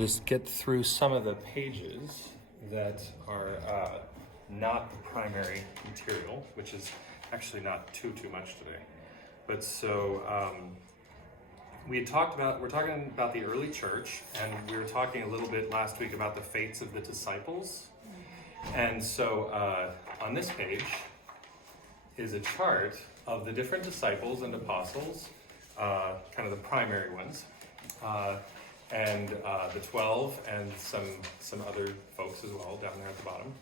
Just get through some of the pages that are not the primary material, which is actually not too much today. But so we're talking about the early church, and we were talking a little bit last week about the fates of the disciples. And so on this page is a chart of the different disciples and apostles, kind of the primary ones. And the 12 and some other folks as well down there at the bottom,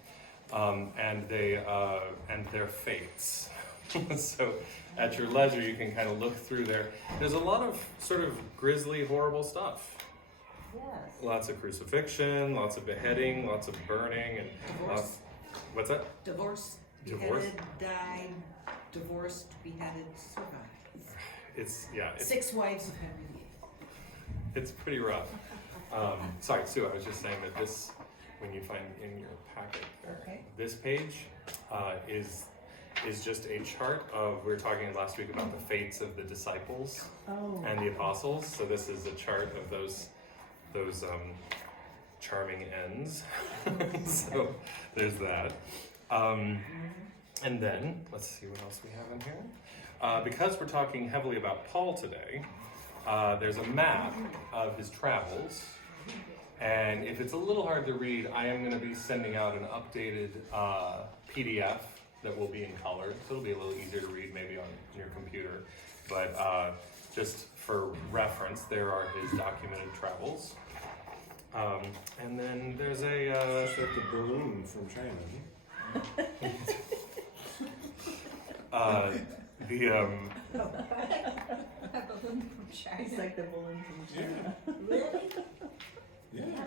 and their fates. So at your leisure, you can kind of look through there. There's a lot of sort of grisly, horrible stuff. Yes. Lots of crucifixion, lots of beheading, lots of burning, and Divorce. What's that? Divorce. Divorce? Beheaded, died, divorced, beheaded, survived. It's 6 wives of Henry VIII. It's pretty rough. Sorry, Sue, I was just saying that this, when you find in your packet there, Okay. this page is just a chart of, we were talking last week about the fates of the disciples and the apostles. So this is a chart of those charming ends. So there's that. And then, let's see what else we have in here. Because we're talking heavily about Paul today, there's a map of his travels, and if it's a little hard to read, I am going to be sending out an updated PDF that will be in color, so it'll be a little easier to read maybe on your computer. But just for reference, there are his documented travels. And then there's It's like the balloon from China. It's like the balloon from China. Yeah.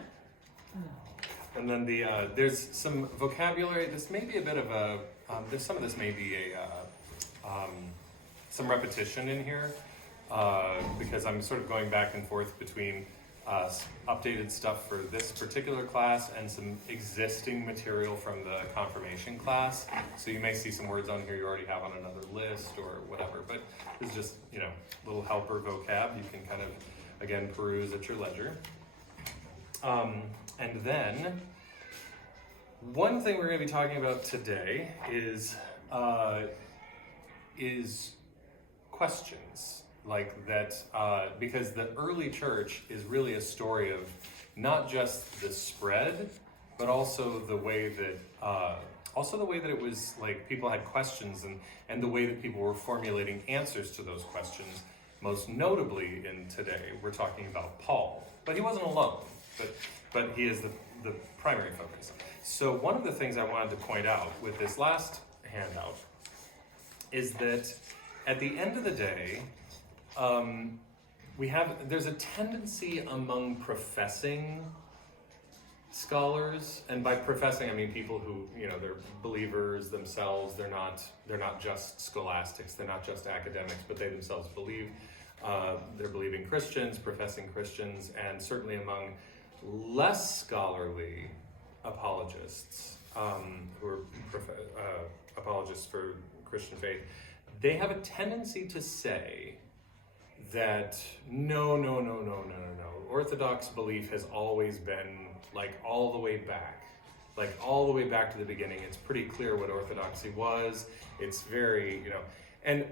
And then there's some vocabulary. This may be a bit of a. Some of this may be some repetition in here because I'm sort of going back and forth between updated stuff for this particular class and some existing material from the confirmation class. So you may see some words on here you already have on another list or whatever. But it's just little helper vocab. You can kind of again peruse at your leisure. And then, one thing we're going to be talking about today is questions like that, because the early church is really a story of not just the spread, but also the way that it was like people had questions and the way that people were formulating answers to those questions. Most notably in today, we're talking about Paul, but he wasn't alone. But he is the primary focus. So one of the things I wanted to point out with this last handout is that at the end of the day, there's a tendency among professing scholars, and by professing I mean people who they're believers themselves. They're not just scholastics. They're not just academics, but they themselves believe. They're believing Christians, professing Christians, and certainly among less scholarly apologists who are apologists for Christian faith, they have a tendency to say that no, Orthodox belief has always been all the way back to the beginning. It's pretty clear what Orthodoxy was. It's very, and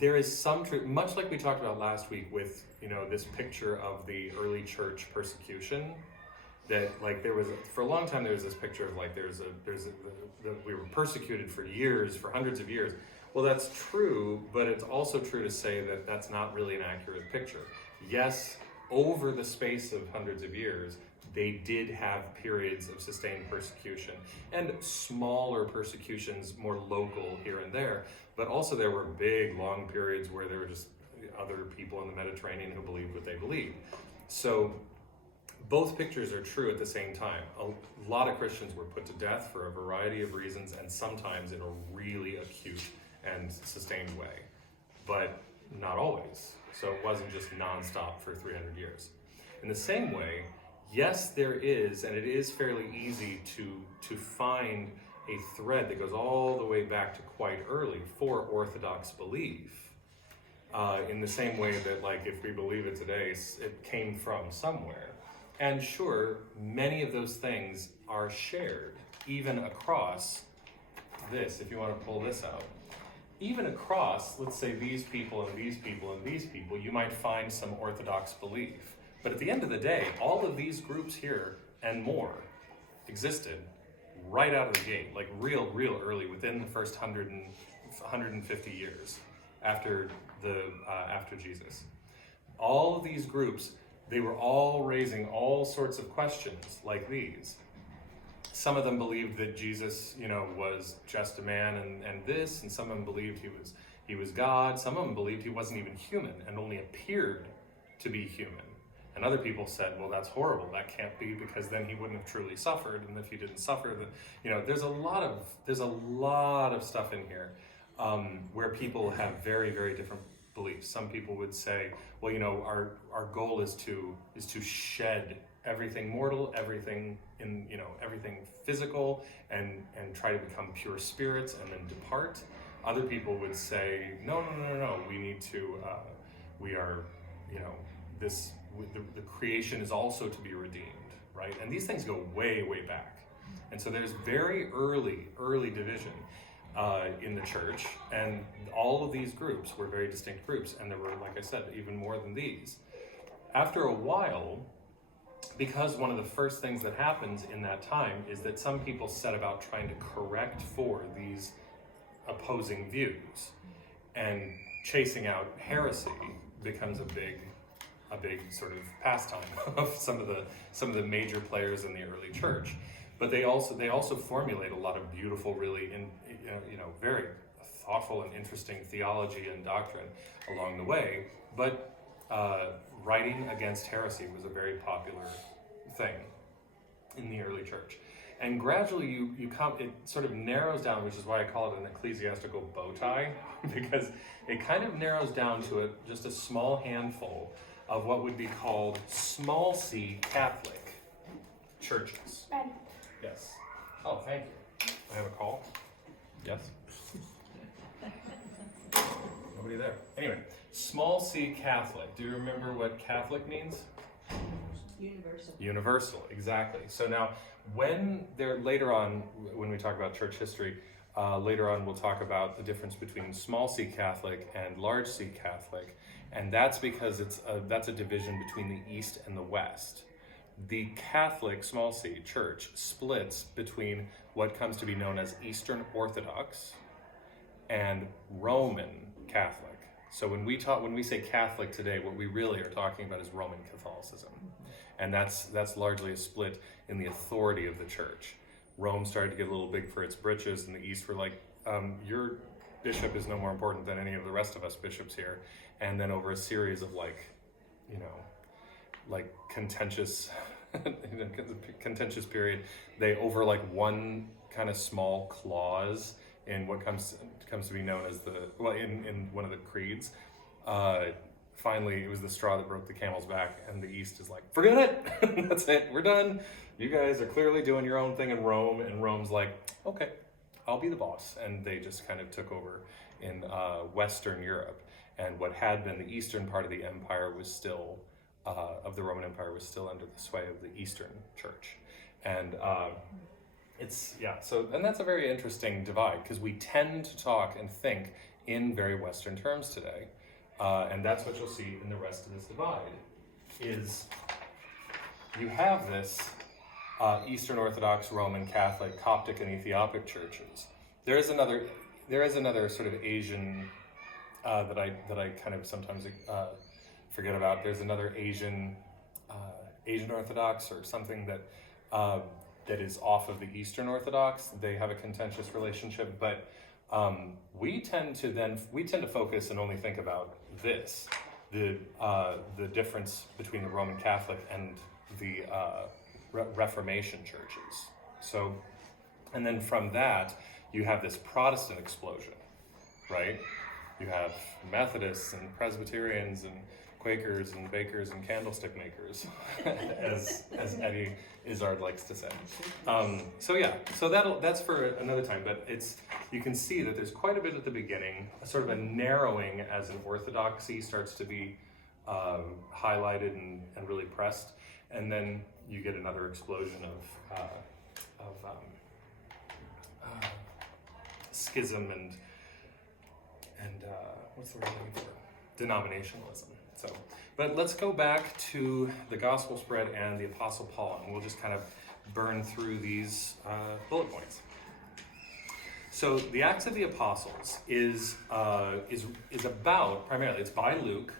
there is some truth, much like we talked about last week with this picture of the early church persecution, that there was for a long time there was this picture of we were persecuted for years, for hundreds of years. Well, that's true, but it's also true to say that that's not really an accurate picture. Yes, over the space of hundreds of years, they did have periods of sustained persecution and smaller persecutions, more local here and there. But also there were big, long periods where there were just other people in the Mediterranean who believed what they believed. So both pictures are true at the same time. A lot of Christians were put to death for a variety of reasons, and sometimes in a really acute and sustained way, but not always. So it wasn't just nonstop for 300 years. In the same way, yes, there is, and it is fairly easy to find a thread that goes all the way back to quite early for Orthodox belief. in the same way that, like, if we believe it today, it came from somewhere. And sure, many of those things are shared, even across this, if you want to pull this out. Even across, let's say, these people and these people and these people, you might find some Orthodox belief. But at the end of the day, all of these groups here and more existed right out of the gate, like real early, within the first 150 years after Jesus. All of these groups, they were all raising all sorts of questions like these. Some of them believed that Jesus, was just a man and this, and some of them believed he was God. Some of them believed he wasn't even human and only appeared to be human. And other people said, well, that's horrible. That can't be, because then he wouldn't have truly suffered. And if he didn't suffer, then, there's a lot of stuff in here where people have very, very different beliefs. Some people would say, well, our goal is to shed everything mortal, everything everything physical, and try to become pure spirits and then depart. Other people would say, no. We need to. We are, the creation is also to be redeemed, right? And these things go way, way back. And so there's very early division in the church, and all of these groups were very distinct groups, and there were, like I said, even more than these. After a while, because one of the first things that happens in that time is that some people set about trying to correct for these opposing views, and chasing out heresy becomes a big sort of pastime of some of the major players in the early church. But they also formulate a lot of beautiful, really, very thoughtful and interesting theology and doctrine along the way. But writing against heresy was a very popular thing in the early church. And gradually it sort of narrows down, which is why I call it an ecclesiastical bow tie, because it kind of narrows down to just a small handful of what would be called small c Catholic churches. Yes. Oh, thank you. I have a call. Yes. Nobody there. Anyway, small c Catholic. Do you remember what Catholic means? Universal. Universal, exactly. So now, later on, when we talk about church history, later on we'll talk about the difference between small c Catholic and large c Catholic, and that's because that's a division between the East and the West. The Catholic small c church splits between what comes to be known as Eastern Orthodox and Roman Catholic. So when we say Catholic today, what we really are talking about is Roman Catholicism. And that's largely a split in the authority of the church. Rome started to get a little big for its britches, and the East were like, your bishop is no more important than any of the rest of us bishops here. And then over a series of contentious period, they, over one kind of small clause in what comes to be known as in one of the creeds, finally it was the straw that broke the camel's back, and the East is like, forget it. That's it, we're done. You guys are clearly doing your own thing in Rome. And Rome's like, okay, I'll be the boss. And they just kind of took over in Western Europe. And what had been the eastern part of the empire was still, of the Roman Empire, was still under the sway of the Eastern Church. And and that's a very interesting divide, because we tend to talk and think in very Western terms today. And that's what you'll see in the rest of this divide, is you have this Eastern Orthodox, Roman Catholic, Coptic, and Ethiopic churches. There is another sort of Asian that I kind of sometimes forget about. There's another Asian Orthodox or something that is off of the Eastern Orthodox. They have a contentious relationship, but we tend to focus and only think about this, the difference between the Roman Catholic and the Reformation churches. So, and then from that, you have this Protestant explosion, right? You have Methodists and Presbyterians and Quakers and bakers and candlestick makers, as Eddie Izzard likes to say. So that's for another time. But you can see that there's quite a bit at the beginning, a sort of a narrowing as an orthodoxy starts to be highlighted and really pressed, and then you get another explosion of schism and what's the word I'm looking for? Denominationalism. So, but let's go back to the gospel spread and the Apostle Paul, and we'll just kind of burn through these bullet points. So the Acts of the Apostles is about, primarily, it's by Luke,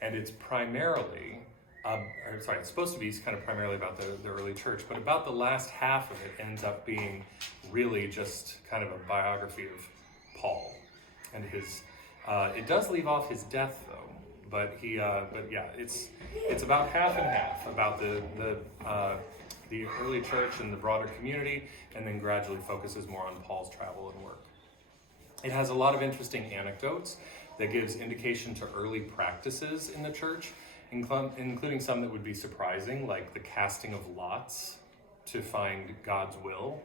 and it's primarily, it's supposed to be kind of primarily about the early church, but about the last half of it ends up being really just kind of a biography of Paul and his. It does leave off his death though, but it's about half and half about the early church and the broader community, and then gradually focuses more on Paul's travel and work. It has a lot of interesting anecdotes that gives indication to early practices in the church, including some that would be surprising, like the casting of lots to find God's will.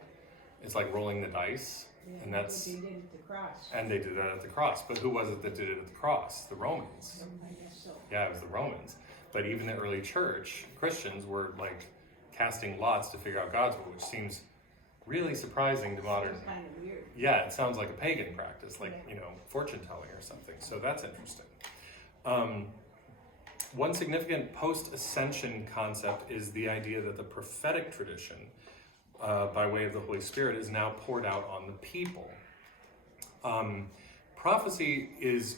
It's like rolling the dice. Yeah, And that's they did it at the cross. and they did that at the cross. But who was it that did it at the cross? The Romans. I guess so. Yeah, it was the Romans. But even the early church, Christians were like casting lots to figure out God's will, which seems really surprising to modern. It's kind of weird. Yeah, it sounds like a pagan practice, like, fortune telling or something. So that's interesting. One significant post-ascension concept is the idea that the prophetic tradition, by way of the Holy Spirit, is now poured out on the people. Prophecy is,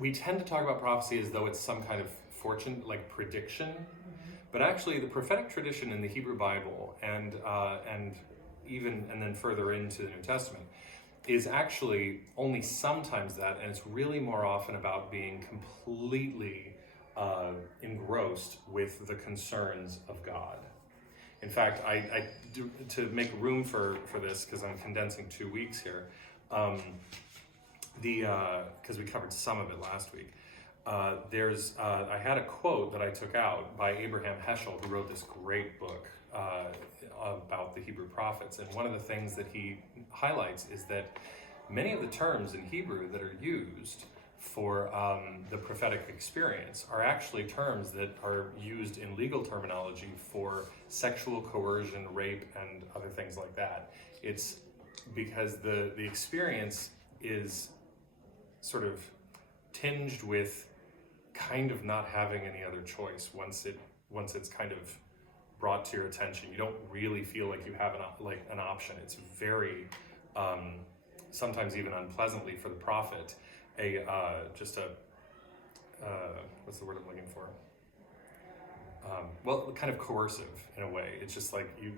we tend to talk about prophecy as though it's some kind of fortune, like prediction, but actually the prophetic tradition in the Hebrew Bible and then further into the New Testament is actually only sometimes that, and it's really more often about being completely engrossed with the concerns of God. In fact, I do, to make room for this, because I'm condensing 2 weeks here, because we covered some of it last week. I had a quote that I took out by Abraham Heschel, who wrote this great book about the Hebrew prophets. And one of the things that he highlights is that many of the terms in Hebrew that are used for the prophetic experience are actually terms that are used in legal terminology for sexual coercion, rape, and other things like that. It's because the experience is sort of tinged with kind of not having any other choice once it's kind of brought to your attention. You don't really feel like you have an option. It's very sometimes even unpleasantly for the prophet what's the word I'm looking for? Kind of coercive in a way. It's just like you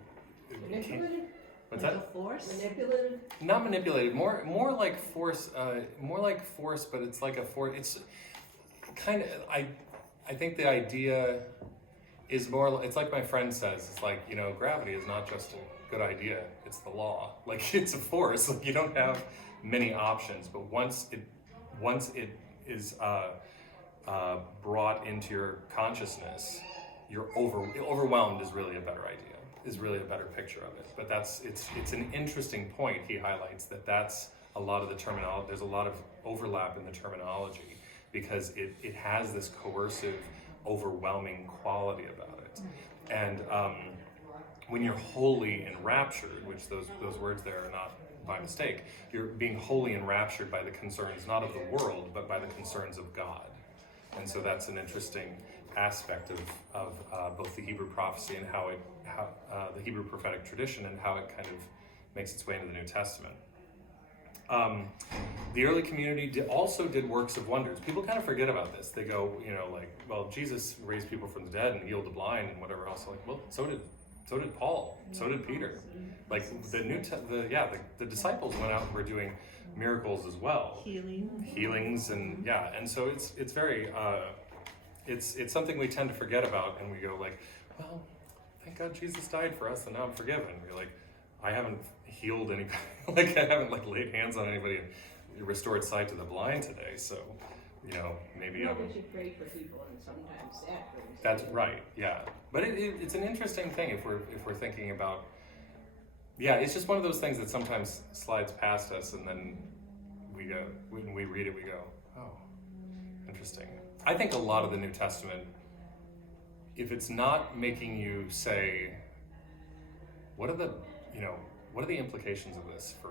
can't. Manipulative? What's Like that? a force? Manipulative? Not manipulated. More like force. More like force, but it's like a force. It's kind of. I think the idea is more. It's like my friend says. It's like, gravity is not just a good idea. It's the law. Like, it's a force. Like, you don't have many options. But once it is brought into your consciousness, you're overwhelmed is really a better idea. Is really a better picture of it. But it's an interesting point he highlights, that's a lot of the terminology. There's a lot of overlap in the terminology because it has this coercive, overwhelming quality about it. And when you're wholly enraptured, which those words there are not by mistake, you're being wholly enraptured by the concerns not of the world, but by the concerns of God. And so that's an interesting aspect of both the Hebrew prophecy and how the Hebrew prophetic tradition and how it kind of makes its way into the New Testament. The early community also did works of wonders. People kind of forget about this. They go, Jesus raised people from the dead and healed the blind and whatever else. Like, well, so did Paul. So did Peter. Like the disciples went out and were doing miracles as well. Healings and so it's very it's something we tend to forget about, and we go like, well, thank God Jesus died for us and now I'm forgiven. You're like, I haven't healed anybody. Like, I haven't laid hands on anybody and restored sight to the blind today. So, maybe No, we should pray for people, and sometimes that brings. That's right. Yeah, but it's an interesting thing if we're thinking about yeah, it's just one of those things that sometimes slides past us, and then we go, when we read it, we go, oh, interesting. I think a lot of the New Testament, if it's not making you say, what are the implications of this for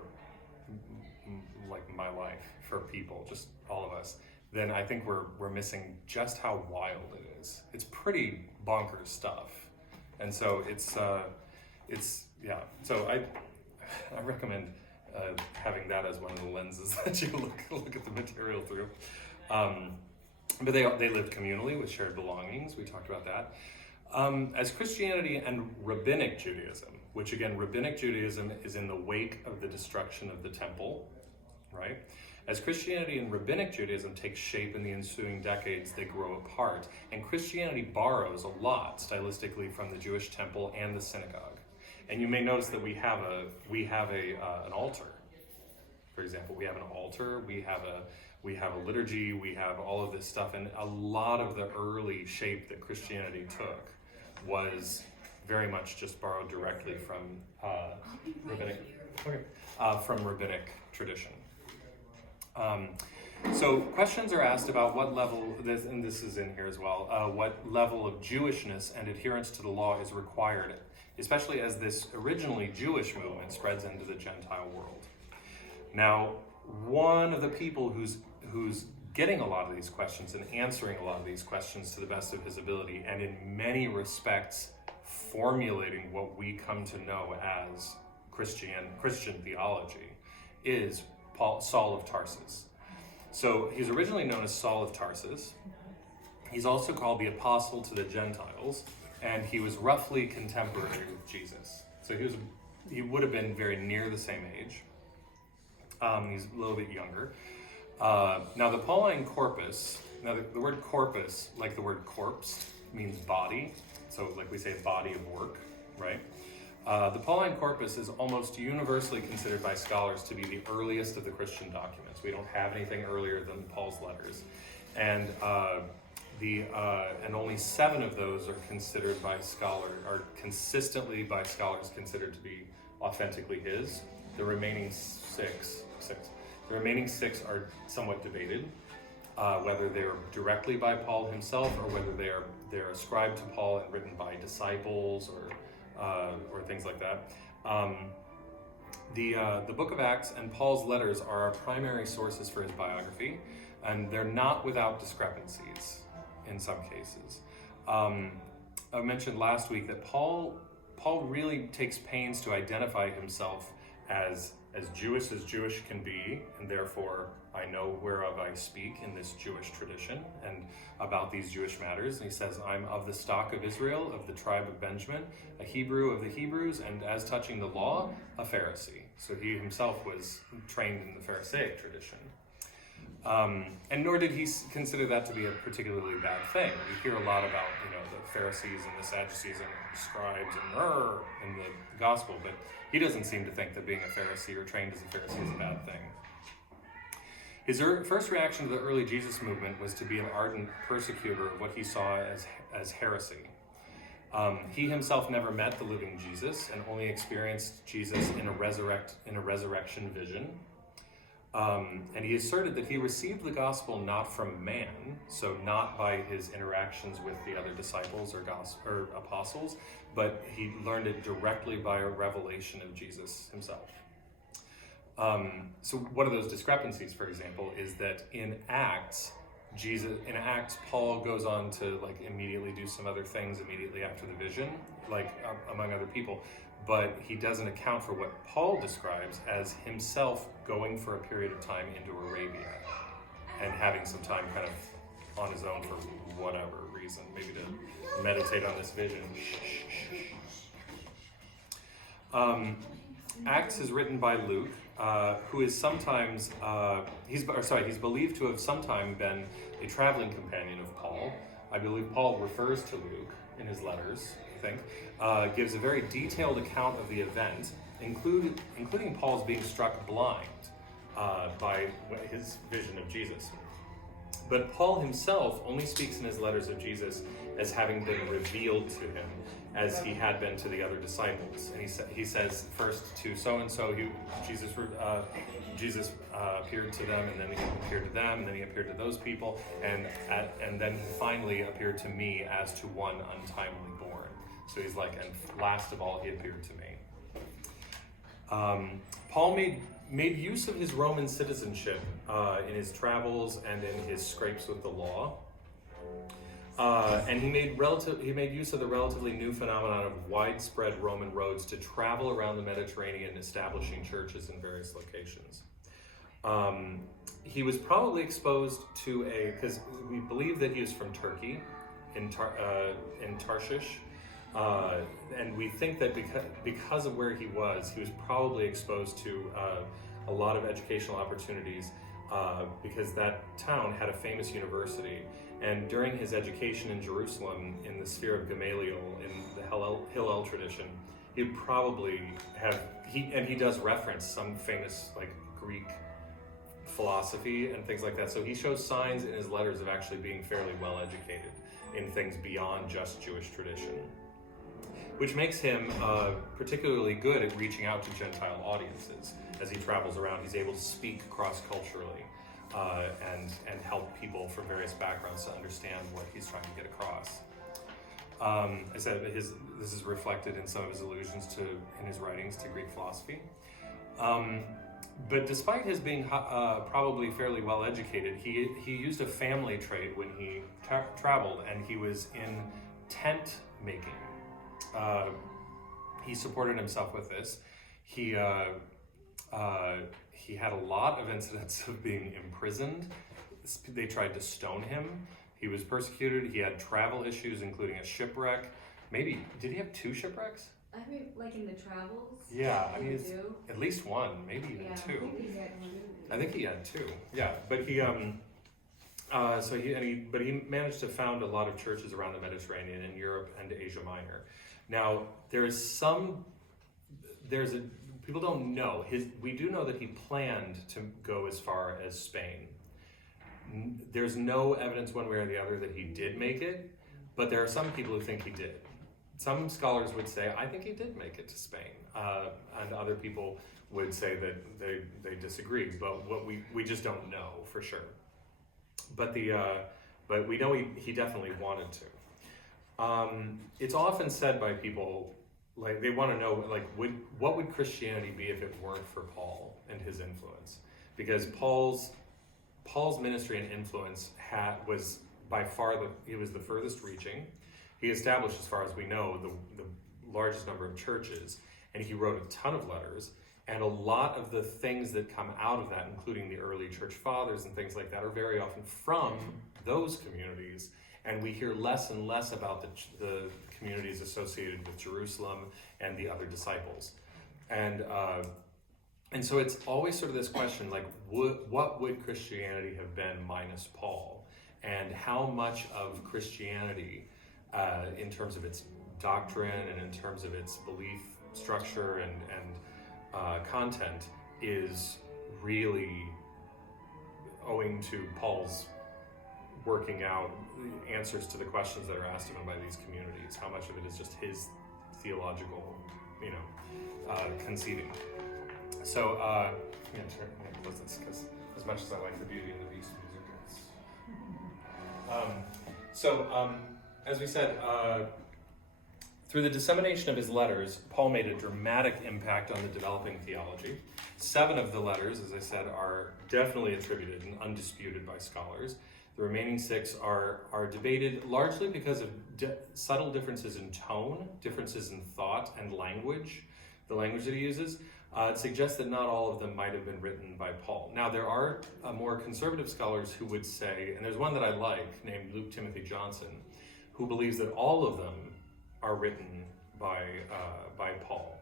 like my life, for people, just all of us, then I think we're missing just how wild it is. It's pretty bonkers stuff. And so it's yeah. So I recommend having that as one of the lenses that you look at the material through. But they lived communally with shared belongings. We talked about that. As Christianity and Rabbinic Judaism, which again, Rabbinic Judaism is in the wake of the destruction of the temple, right? As Christianity and Rabbinic Judaism take shape in the ensuing decades, they grow apart. And Christianity borrows a lot stylistically from the Jewish temple and the synagogue. And you may notice that we have an altar. For example, we have an altar, we have a liturgy, we have all of this stuff, and a lot of the early shape that Christianity took was very much just borrowed directly from rabbinic tradition. So questions are asked about what level, and this is in here as well, what level of Jewishness and adherence to the law is required, especially as this originally Jewish movement spreads into the Gentile world. Now, one of the people who's getting a lot of these questions and answering a lot of these questions to the best of his ability, and in many respects formulating what we come to know as Christian theology, is Saul of Tarsus. So he's originally known as Saul of Tarsus. He's also called the Apostle to the Gentiles, and he was roughly contemporary with Jesus. So he would have been very near the same age. He's a little bit younger. Now the Pauline corpus, the word corpus, like the word corpse, means body. So like we say, body of work, right? The Pauline corpus is almost universally considered by scholars to be the earliest of the Christian documents. We don't have anything earlier than Paul's letters. And only 7 of those are consistently by scholars considered to be authentically his. The remaining six are somewhat debated, whether they're directly by Paul himself or whether they're ascribed to Paul and written by disciples or things like that. The Book of Acts and Paul's letters are our primary sources for his biography, and they're not without discrepancies in some cases. I mentioned last week that Paul really takes pains to identify himself as Jewish as Jewish can be, and therefore I know whereof I speak in this Jewish tradition and about these Jewish matters. And he says, I'm of the stock of Israel, of the tribe of Benjamin, a Hebrew of the Hebrews, and as touching the law, a Pharisee. So he himself was trained in the Pharisaic tradition. And nor did he consider that to be a particularly bad thing. We hear a lot about, the Pharisees and the Sadducees and the scribes in the gospel, but he doesn't seem to think that being a Pharisee or trained as a Pharisee is a bad thing. His first reaction to the early Jesus movement was to be an ardent persecutor of what he saw as heresy. He himself never met the living Jesus and only experienced Jesus in a resurrection vision. And he asserted that he received the gospel not from man, so not by his interactions with the other disciples or apostles, but he learned it directly by a revelation of Jesus himself. So one of those discrepancies, for example, is that in Acts, Paul goes on to immediately do some other things immediately after the vision, among other people. But he doesn't account for what Paul describes as himself going for a period of time into Arabia and having some time kind of on his own for whatever reason, maybe to meditate on this vision. Acts is written by Luke, who is sometimes, he's believed to have sometime been a traveling companion of Paul. I believe Paul refers to Luke in his letters, gives a very detailed account of the event, including Paul's being struck blind by his vision of Jesus. But Paul himself only speaks in his letters of Jesus as having been revealed to him, as he had been to the other disciples. And he says first to so-and-so, Jesus appeared to them, and then he appeared to them, and then he appeared to those people, and then he finally appeared to me as to one untimely born. So he's like, and last of all, he appeared to me. Paul made use of his Roman citizenship in his travels and in his scrapes with the law. And he made use of the relatively new phenomenon of widespread Roman roads to travel around the Mediterranean, establishing churches in various locations. He was probably exposed to because we believe that he was from Turkey, in Tarshish, and we think that because of where he was probably exposed to a lot of educational opportunities, because that town had a famous university. And during his education in Jerusalem, in the sphere of Gamaliel, in the Hillel tradition, he'd probably he does reference some famous Greek philosophy and things like that. So he shows signs in his letters of actually being fairly well educated in things beyond just Jewish tradition, which makes him particularly good at reaching out to Gentile audiences. As he travels around, he's able to speak cross-culturally and help people from various backgrounds to understand what he's trying to get across. I said this is reflected in some of his allusions in his writings to Greek philosophy. But despite his being probably fairly well educated, he used a family trade when he traveled, and he was in tent making. He supported himself with this. He had a lot of incidents of being imprisoned. They tried to stone him. He was persecuted. He had travel issues, including a shipwreck. Maybe, did he have 2 shipwrecks? I mean, like in the travels? Yeah, I mean, do. at least 1, maybe even 2. I think he had 2. Yeah, but he he managed to found a lot of churches around the Mediterranean in Europe and Asia Minor. Now, people don't know. We do know that he planned to go as far as Spain. There's no evidence one way or the other that he did make it, but there are some people who think he did. Some scholars would say, I think he did make it to Spain, and other people would say that they disagree, but we just don't know for sure. But we know he definitely wanted to. It's often said by people, they want to know, what would Christianity be if it weren't for Paul and his influence? Because Paul's ministry and influence was by far he was the furthest reaching. He established, as far as we know, the largest number of churches, and he wrote a ton of letters. And a lot of the things that come out of that, including the early church fathers and things like that, are very often from those communities. And we hear less and less about the communities associated with Jerusalem and the other disciples. And so it's always sort of this question, what would Christianity have been minus Paul? And how much of Christianity, in terms of its doctrine and in terms of its belief structure and content, is really owing to Paul's working out answers to the questions that are asked of him by these communities? How much of it is just his theological, conceiving? So, I'm going to close this, because as much as I like the Beauty and the Beast music, as we said, through the dissemination of his letters, Paul made a dramatic impact on the developing theology. 7 of the letters, as I said, are definitely attributed and undisputed by scholars. The remaining 6 are debated largely because of subtle differences in tone, differences in thought and language, the language that he uses. It suggests that not all of them might have been written by Paul. Now, there are more conservative scholars who would say, and there's one that I like, named Luke Timothy Johnson, who believes that all of them are written by Paul.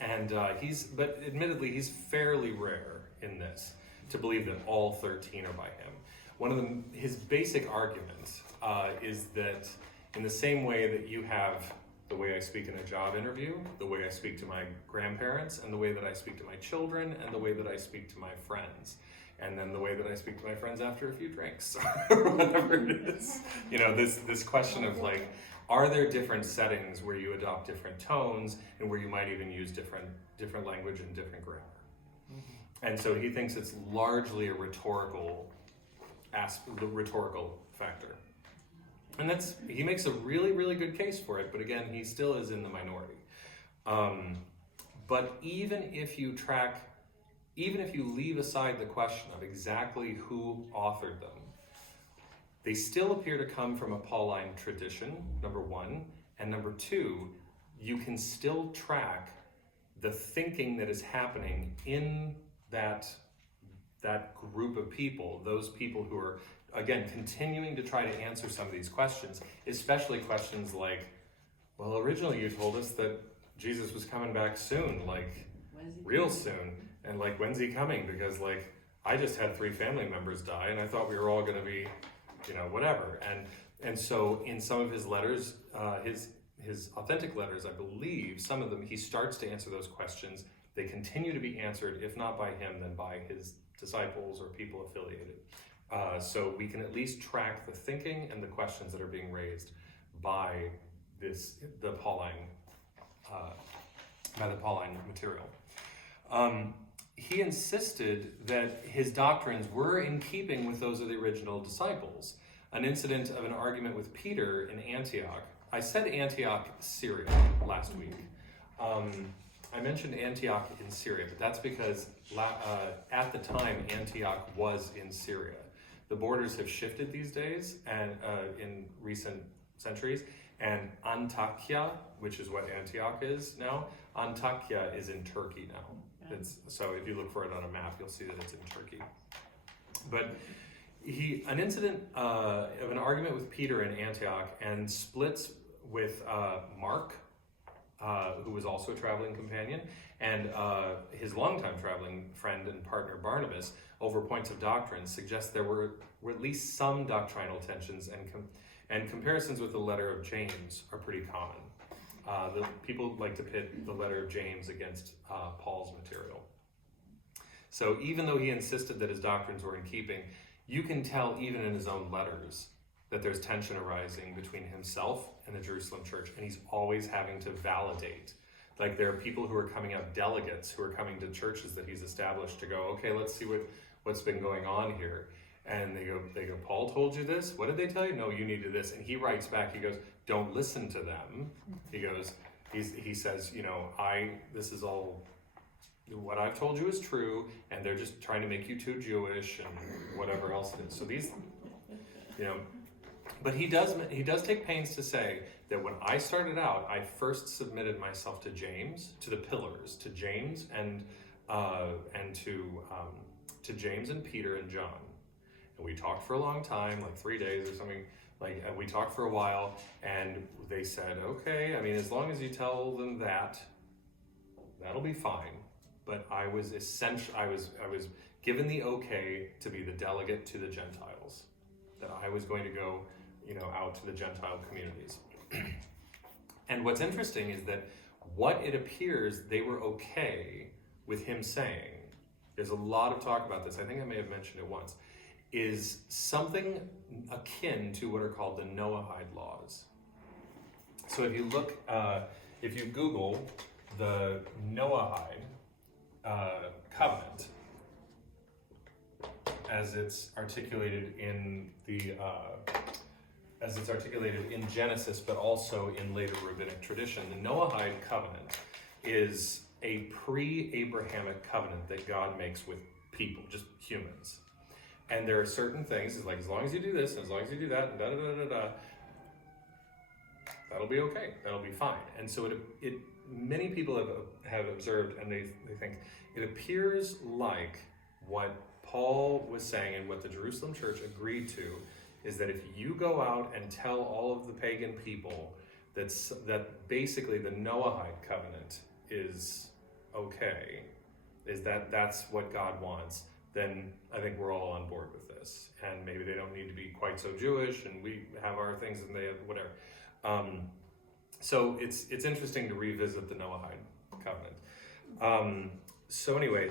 And but admittedly, he's fairly rare in this, to believe that all 13 are by him. One of his basic argument is that in the same way that you have the way I speak in a job interview, the way I speak to my grandparents, and the way that I speak to my children, and the way that I speak to my friends, and then the way that I speak to my friends after a few drinks, or whatever it is. You know, this question of like, are there different settings where you adopt different tones and where you might even use different language and different grammar? And so he thinks it's largely a rhetorical factor. And he makes a really, really good case for it, but again, he still is in the minority. But even if you leave aside the question of exactly who authored them, they still appear to come from a Pauline tradition, number one, and number two, you can still track the thinking that is happening in that group of people, those people who are, again, continuing to try to answer some of these questions, especially questions like, well, originally you told us that Jesus was coming back soon, like real soon, and like, when's he coming? Because like, I just had 3 family members die and I thought we were all gonna be, you know, whatever. And so in some of his letters, his authentic letters, I believe, some of them, he starts to answer those questions. They continue to be answered, if not by him, then by his disciples or people affiliated. So we can at least track the thinking and the questions that are being raised by the Pauline material. He insisted that his doctrines were in keeping with those of the original disciples. An incident of an argument with Peter in Antioch. I said Antioch, Syria last week. I mentioned Antioch in Syria, but that's because at the time Antioch was in Syria. The borders have shifted these days and in recent centuries, and Antakya, which is what Antioch is now, Antakya is in Turkey now. So if you look for it on a map, you'll see that it's in Turkey. But an incident of an argument with Peter in Antioch, and splits with Mark, who was also a traveling companion, and his longtime traveling friend and partner Barnabas, over points of doctrine, suggests there were at least some doctrinal tensions, and comparisons with the letter of James are pretty common. The people like to pit the letter of James against Paul's material. So even though he insisted that his doctrines were in keeping, you can tell even in his own letters that there's tension arising between himself and the Jerusalem church, and he's always having to validate. Like, there are people who are coming out, delegates who are coming to churches that he's established to go, okay, let's see what's been going on here. And they go, Paul told you this? What did they tell you? No, you needed this. And he writes back, he goes, don't listen to them. He goes, he says, you know, this is all, what I've told you is true, and they're just trying to make you too Jewish and whatever else it is. So these, you know, but he does take pains to say that when I started out, I first submitted myself to James, to the pillars, to James and to James and Peter and John. And we talked for a long time, like 3 days or something, and we talked for a while, and they said, okay, I mean, as long as you tell them that, that'll be fine. But I was given the okay to be the delegate to the Gentiles, that I was going to go, you know, out to the Gentile communities. And what's interesting is that what it appears they were okay with him saying, there's a lot of talk about this, I think I may have mentioned it once, is something akin to what are called the Noahide laws. So if you look, if you Google the Noahide covenant, as it's articulated in Genesis, but also in later rabbinic tradition, the Noahide covenant is a pre-Abrahamic covenant that God makes with people, just humans. And there are certain things, it's like, as long as you do this, and as long as you do that, and that'll be okay, that'll be fine. And so many people have observed, and they think, it appears like what Paul was saying and what the Jerusalem church agreed to is that if you go out and tell all of the pagan people that basically the Noahide covenant is okay, is that's what God wants, then I think we're all on board with this. And maybe they don't need to be quite so Jewish, and we have our things and they have whatever. So it's interesting to revisit the Noahide covenant. So anyway,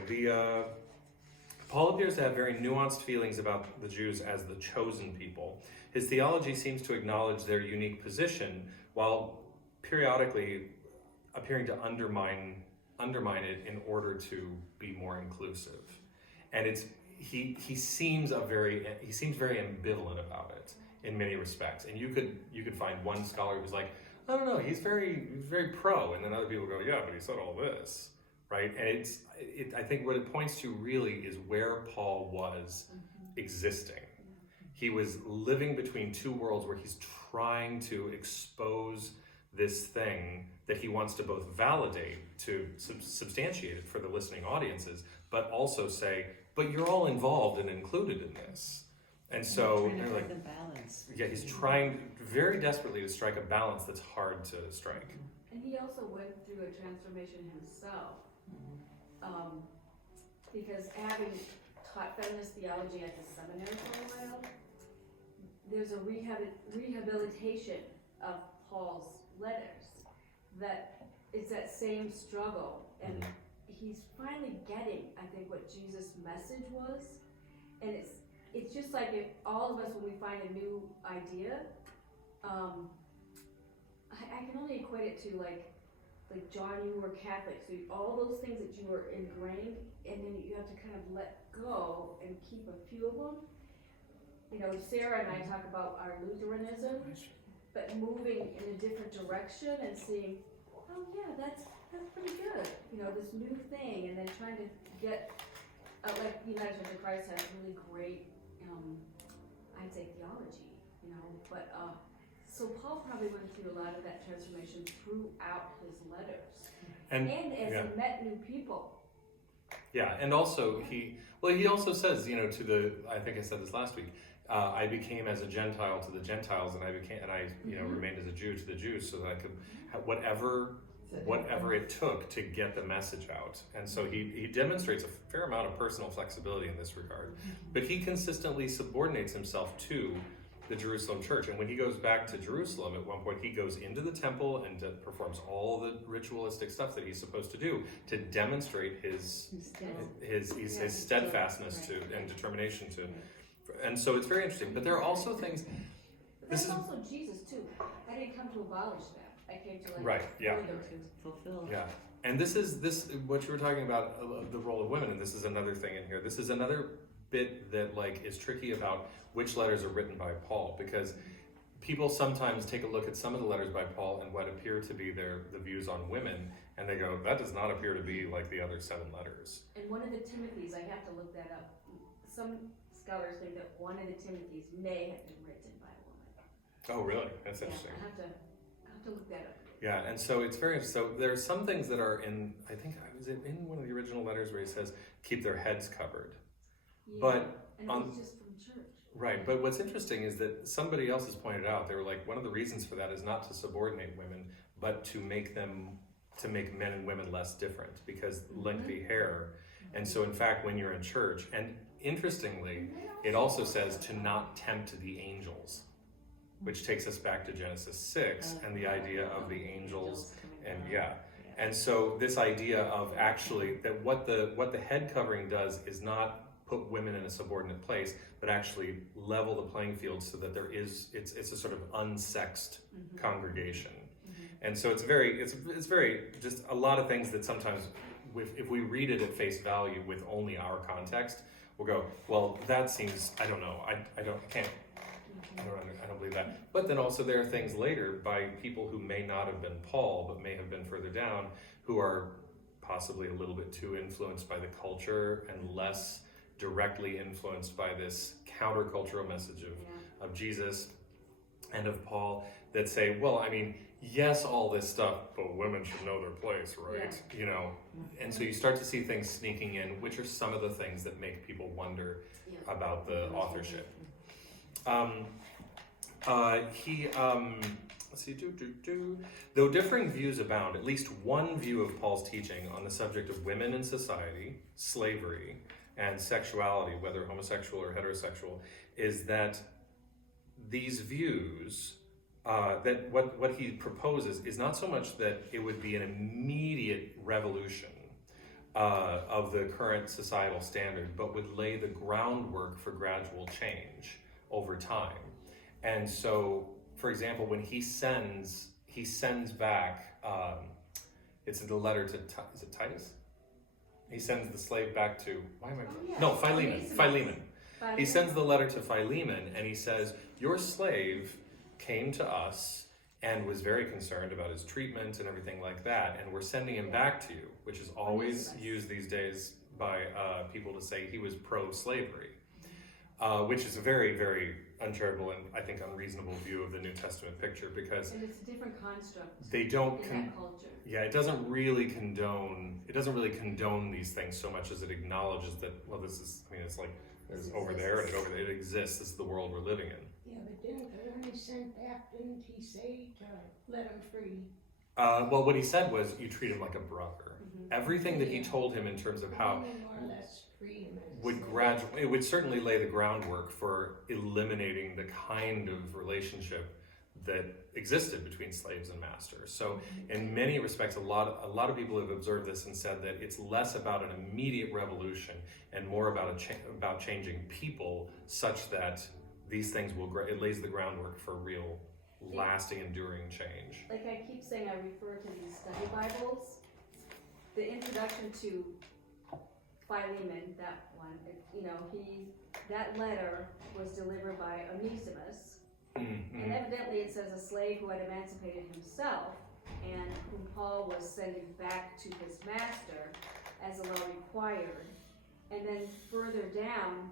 Paul appears to have very nuanced feelings about the Jews as the chosen people. His theology seems to acknowledge their unique position while periodically appearing to undermine it in order to be more inclusive. And he seems very ambivalent about it in many respects. And you could find one scholar who's like, I don't know, he's very pro, and then other people go, yeah, but he said all this, right? And I think what it points to really is where Paul was existing. He was living between two worlds where he's trying to expose this thing that he wants to both validate, to substantiate it for the listening audiences, but also say, but you're all involved and included in this. And so Trying to they're find like, the balance. yeah, he's trying very desperately to strike a balance that's hard to strike. And he also went through a transformation himself. Because having taught feminist theology at the seminary for a while, there's a rehabilitation of Paul's letters that is that same struggle. And he's finally getting, I think, what Jesus' message was. And it's just like if all of us, when we find a new idea, I can only equate it to like John, you were Catholic, so all those things that you were ingrained, and then you have to kind of let go and keep a few of them. You know, Sarah and I talk about our Lutheranism, but moving in a different direction and seeing, oh yeah, that's pretty good. You know, this new thing, and then trying to get, like United Church of Christ has really great, I'd say theology, you know, but so Paul probably went through a lot of that transformation throughout his letters, and as he met new people. Yeah, and also he also says, you know, I think I said this last week, I became as a Gentile to the Gentiles, and I remained as a Jew to the Jews, so that I could have whatever it took to get the message out. And so he demonstrates a fair amount of personal flexibility in this regard, but he consistently subordinates himself to the Jerusalem church. And when he goes back to Jerusalem, at one point he goes into the temple and performs all the ritualistic stuff that he's supposed to do to demonstrate his steadfastness and determination to. And so it's very interesting. But there are also things. But that's also Jesus too. I didn't come to abolish them. I came to Fulfill. Yeah. And this what you were talking about, the role of women, and this is another thing in here. This is another bit that is tricky about which letters are written by Paul, because people sometimes take a look at some of the letters by Paul and what appear to be the views on women, and they go, that does not appear to be like the other 7 letters. And one of the Timothys, I have to look that up. Some scholars think that one of the Timothys may have been written by a woman. Oh, really? That's interesting. I have to look that up. Yeah, and so it's very interesting. So there are some things that are in, I think, was it in one of the original letters where he says, keep their heads covered. Yeah. But and it was just from church. Right, but what's interesting is that somebody else has pointed out, they were like, one of the reasons for that is not to subordinate women, but to make men and women less different, because lengthy hair. And so in fact, when you're in church, and interestingly, it also says to not tempt the angels, which takes us back to Genesis 6 and the idea of the angels, and so this idea of actually that what the head covering does is not put women in a subordinate place, but actually level the playing field so that it's a sort of unsexed congregation. And so it's very just a lot of things that sometimes if we read it at face value with only our context, we'll go, well, that seems, I don't know, I don't believe that. But then also there are things later by people who may not have been Paul, but may have been further down, who are possibly a little bit too influenced by the culture and less directly influenced by this countercultural message of Jesus and of Paul, that say, well, I mean, yes, all this stuff, but women should know their place, right? Yeah. You know, and so you start to see things sneaking in, which are some of the things that make people wonder about the authorship. Let's see, Though differing views abound, at least one view of Paul's teaching on the subject of women in society, slavery, and sexuality, whether homosexual or heterosexual, is that these views, that what he proposes is not so much that it would be an immediate revolution of the current societal standard, but would lay the groundwork for gradual change over time. And so, for example, when he sends back, it's in the letter to, is it Titus? He sends the slave back to, Philemon. He sends the letter to Philemon and he says, your slave came to us and was very concerned about his treatment and everything like that, and we're sending him back to you, which is always used these days by people to say he was pro-slavery, which is a very, very uncharitable and I think unreasonable view of the New Testament picture, because And it's a different construct they don't in that culture. yeah, it doesn't really condone these things so much as it acknowledges that, well, this is, I mean, it's like there's over there and over there, it exists, this is the world we're living in. Yeah, but didn't, when he sent back, didn't he say to let him free? Well, what he said was, you treat him like a brother. Mhm. Everything that he told him in terms of how More or less free him as a would slave. it would certainly lay the groundwork for eliminating the kind of relationship that existed between slaves and masters. So in many respects, a lot of people have observed this and said that it's less about an immediate revolution and more about about changing people such that these things it lays the groundwork for real lasting, enduring change. Like I keep saying, I refer to these study Bibles. The introduction to Philemon, that one, that letter was delivered by Onesimus. Mm-hmm. And evidently it says a slave who had emancipated himself and whom Paul was sending back to his master as the law required. And then further down,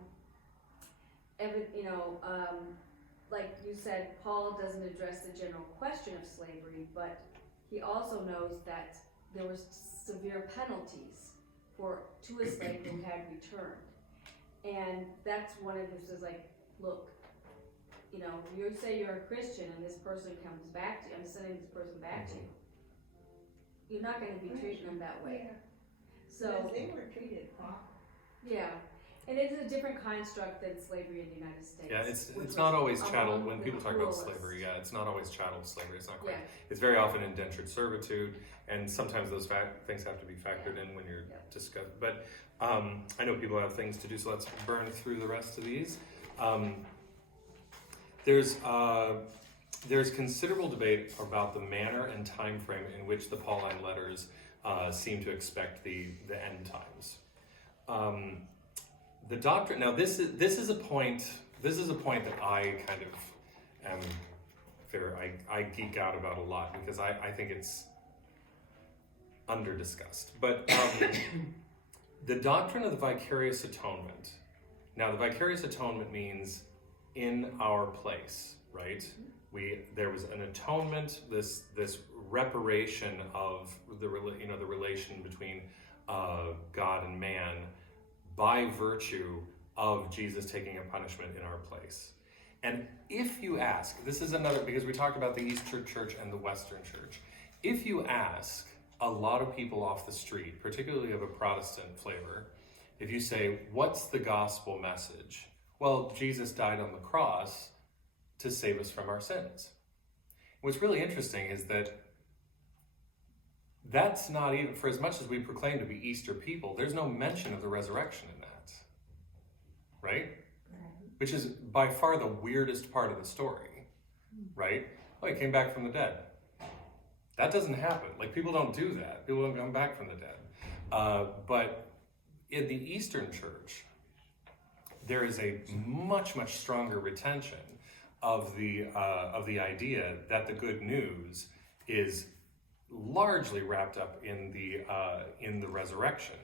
like you said, Paul doesn't address the general question of slavery, but he also knows that there were severe penalties to a slave who had returned. And that's one of his, like, look, you say you're a Christian and this person comes back to you, I'm sending this person back to you. You're not gonna be treating them that way. Yeah, So, because they were treated properly. yeah, and it's a different construct than slavery in the United States. Yeah, it's which not was always chattel. among When the people talk about cruelest. slavery, yeah, it's not always chattel slavery. It's not quite. Yeah. It's very often indentured servitude, and sometimes those things have to be factored in when you're Yeah. discussing. But I know people have things to do, so let's burn through the rest of these. There's considerable debate about the manner and time frame in which the Pauline letters seem to expect the end times. The doctrine. Now, this is a point. This is a point that I kind of am I geek out about a lot because I think it's under discussed. But the doctrine of the vicarious atonement. Now, the vicarious atonement means in our place, right? There was an atonement, this reparation of the relation between God and man by virtue of Jesus taking a punishment in our place. And if you ask, this is another, because we talked about the Eastern Church and the Western Church. If you ask a lot of people off the street, particularly of a Protestant flavor, if you say, what's the gospel message? Well, Jesus died on the cross to save us from our sins. What's really interesting is that that's not even, for as much as we proclaim to be Easter people, there's no mention of the resurrection in that, right? Which is by far the weirdest part of the story, right? Oh, he came back from the dead. That doesn't happen. Like, people don't do that. People don't come back from the dead. But in the Eastern Church, there is a much, much stronger retention of the idea that the good news is largely wrapped up in the resurrection.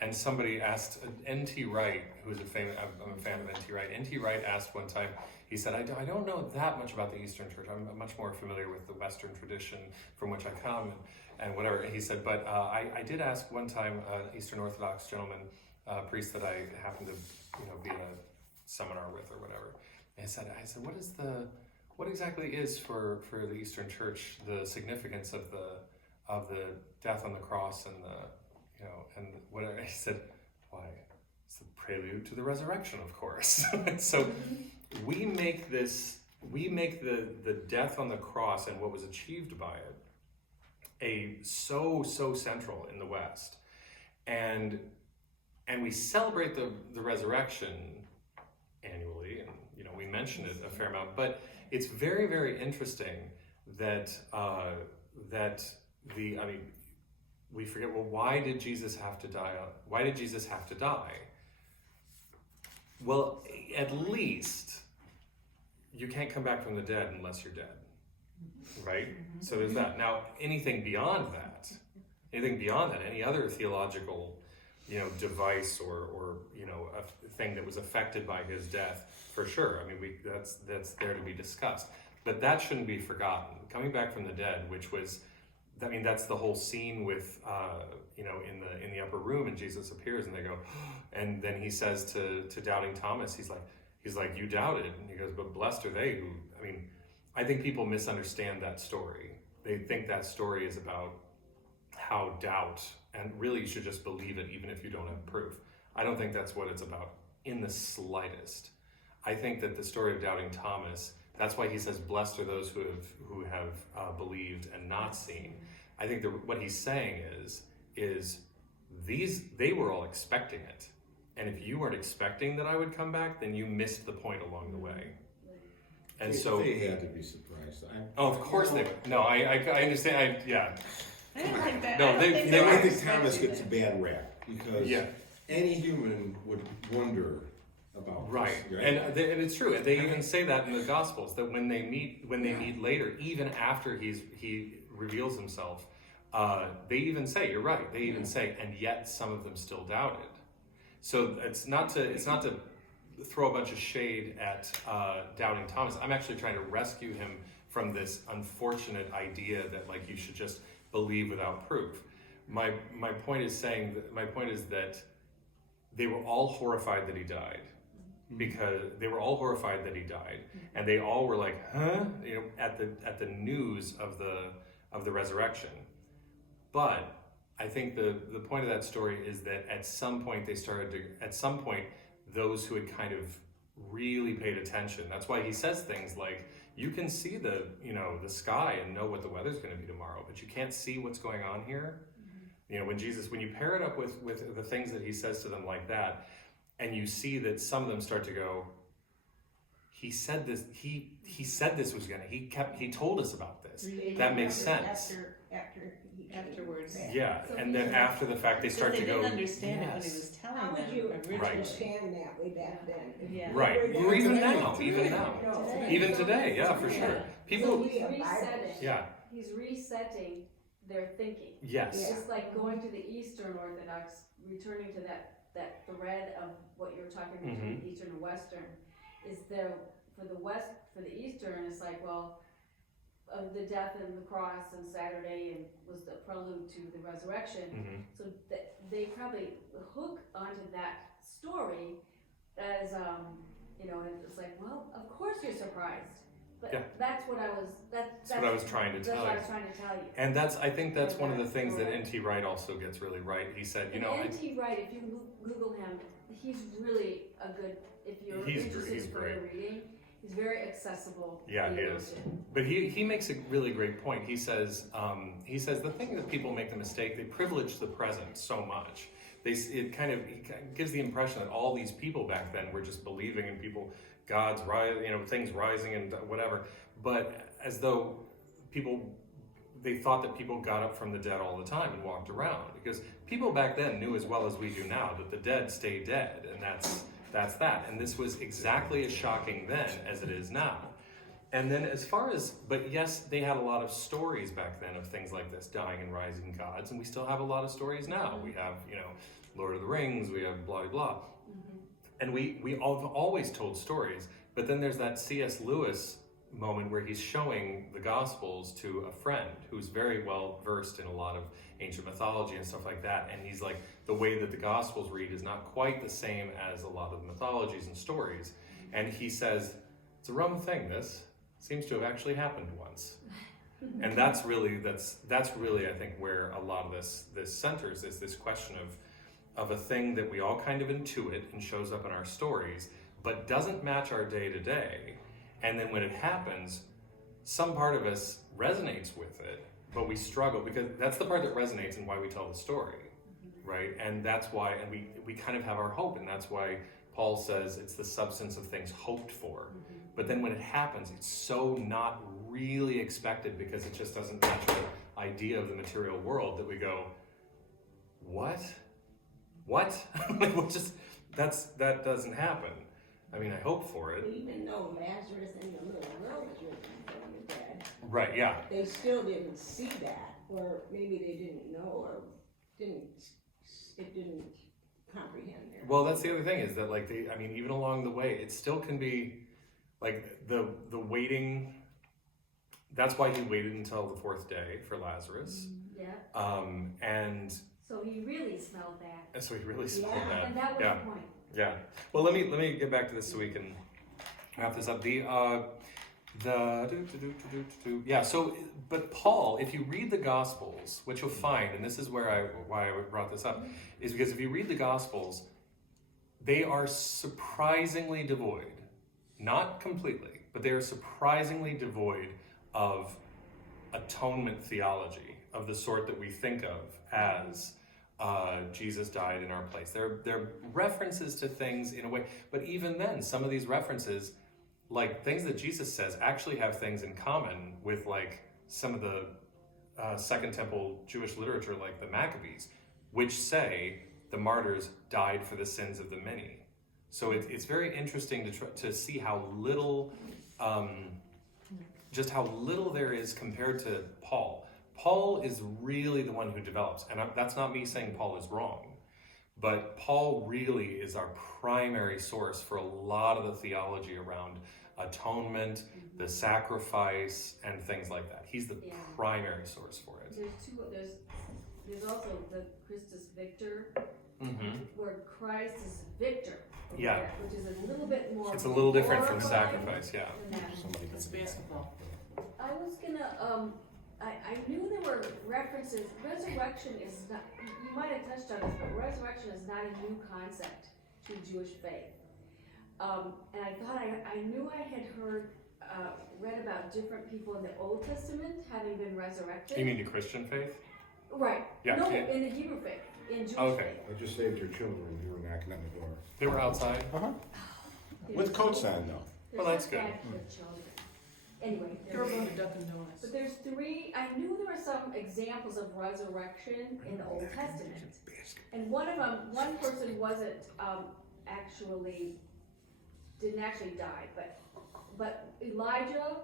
And somebody asked N.T. Wright, who's I'm a fan of N.T. Wright. N.T. Wright asked one time, he said, I don't know that much about the Eastern Church. I'm much more familiar with the Western tradition from which I come and whatever. And he said, but I did ask one time an Eastern Orthodox gentleman, priest that I happened to be in a seminar with or whatever. And I said, what exactly is for the Eastern Church the significance of the death on the cross and and whatever? He said, why, it's the prelude to the resurrection, of course. So we make the death on the cross and what was achieved by it so central in the West. and we celebrate the resurrection annually, and we mention it a fair amount. But it's very, very interesting that we forget. Well, why did Jesus have to die? Why did Jesus have to die? Well, at least you can't come back from the dead unless you're dead, right? So there's that. Now, anything beyond that, any other theological, device or a thing that was affected by his death, for sure. I mean, that's there to be discussed. But that shouldn't be forgotten. Coming back from the dead, which was, that's the whole scene with, in the upper room, and Jesus appears, and they go, and then he says to doubting Thomas, he's like, you doubted, and he goes, but blessed are they who. I think people misunderstand that story. They think that story is about how doubt, and really you should just believe it even if you don't have proof. I don't think that's what it's about in the slightest. I think that the story of doubting Thomas, that's why he says, blessed are those who have believed and not seen. I think what he's saying is they were all expecting it. And if you weren't expecting that I would come back, then you missed the point along the way. And so they had to be surprised. of course they would. No, I understand. Yeah. I didn't think that. No, I don't they- think they were I think expecting Thomas it. gets a bad rap because any human would wonder about Right, this, and it's true. And they even say that in the Gospels, that when they meet later, even after he reveals himself, they even say, "You're right." They even say, and yet some of them still doubted. So it's not to throw a bunch of shade at doubting Thomas. I'm actually trying to rescue him from this unfortunate idea that you should just believe without proof. My point is that they were all horrified that he died. Because they were all horrified that he died, and they all were like, "Huh?" At the news of the resurrection. But I think the point of that story is that at some point those who had kind of really paid attention. That's why he says things like, "You can see the sky and know what the weather's going to be tomorrow, but you can't see what's going on here." When you pair it up with the things that he says to them like that. And you see that some of them start to go, he said this, he said this was gonna, he told us about this. That makes sense. Afterwards. Yeah, So and then he- after the fact, they start to They go, didn't understand it when he yes. was telling How would them you originally. Right. understand that way back then? Yeah. Right, or even now, even today, yeah, for sure. Yeah. So People, he's resetting. yeah, He's resetting their thinking. yes, It's like going to the Eastern Orthodox, returning to that thread of what you were talking about between Eastern and Western, is there for the Eastern, it's like, well, of the death and the cross and Saturday and was the prelude to the resurrection. So they probably hook onto that story as and it's like, well, of course you're surprised. But Yeah. that's what I was that's what I was trying to that's tell what I you. was trying to tell you. And I think that's one of the things that Correct. N.T. Wright also gets really right. He said, N.T. Wright, if you Google him, he's really a good, if you're He's interested in great. further reading, he's very accessible. Yeah, he is. theologian. But he makes a really great point. He says the thing that people make the mistake, they privilege the present so much. It kind of gives the impression that all these people back then were just believing in God's things rising and whatever. But as though they thought that people got up from the dead all the time and walked around, because people back then knew as well as we do now that the dead stay dead, and that's that. And this was exactly as shocking then as it is now. And then but yes, they had a lot of stories back then of things like this, dying and rising gods, and we still have a lot of stories now. We have, Lord of the Rings, we have blah, blah, blah. And we all always told stories, but then there's that C.S. Lewis moment where he's showing the Gospels to a friend who's very well versed in a lot of ancient mythology and stuff like that, and he's like, the way that the Gospels read is not quite the same as a lot of the mythologies and stories, and he says, it's a rum thing, this seems to have actually happened once. And that's really I think where a lot of this centers, is this question of a thing that we all kind of intuit and shows up in our stories, but doesn't match our day to day. And then when it happens, some part of us resonates with it, but we struggle, because that's the part that resonates and why we tell the story. right? And that's why, and we kind of have our hope, and that's why Paul says it's the substance of things hoped for. But then when it happens, it's so not really expected because it just doesn't match the idea of the material world that we go, what? Like, we'll just, that doesn't happen. I mean, I hope for it. Even though Lazarus and the little girl was risen from the dead, Right, yeah. they still didn't see that, or maybe they didn't know, or it didn't comprehend their. Well, that's the other thing is that, like, even along the way, it still can be, like, the waiting, that's why he waited until the fourth day for Lazarus. Yeah. And So he really smelled that. so he really smelled Yeah, that. And that was Yeah. the point. Yeah. Well, let me get back to this so we can wrap this up. Yeah. So, but Paul, if you read the Gospels, what you'll find, and this is why I brought this up, is because if you read the Gospels, they are surprisingly devoid, not completely, but they are surprisingly devoid of atonement theology of the sort that we think of as Jesus died in our place. They're references to things in a way, but even then, some of these references, like things that Jesus says, actually have things in common with like some of the Second Temple Jewish literature, like the Maccabees, which say the martyrs died for the sins of the many. So it's very interesting to see how little, just how little there is compared to Paul. Paul is really the one who develops, and that's not me saying Paul is wrong, but Paul really is our primary source for a lot of the theology around atonement, the sacrifice, and things like that. He's the primary source for it. There's also the Christus Victor, Mm-hmm. where Christ is victor. Yeah. there, which is a little bit more. It's a little different from glorified sacrifice, yeah. than that. It's basketball. I was gonna, I knew there were references, resurrection is not, you might have touched on this, but resurrection is not a new concept to Jewish faith. And I thought, I knew I had read about different people in the Old Testament having been resurrected. You mean the Christian faith? Right. Yeah, No, yeah. in the Hebrew faith, in Jewish Okay. faith. I just saved your children who were knocking on the door. They were outside? With coats on, though. There's Well, that's not good. bad for children. Anyway, They're there's, going to Dunkin' Donuts. but there's three, I knew there were some examples of resurrection in the Old Testament. And one of them, one person wasn't, didn't actually die, but Elijah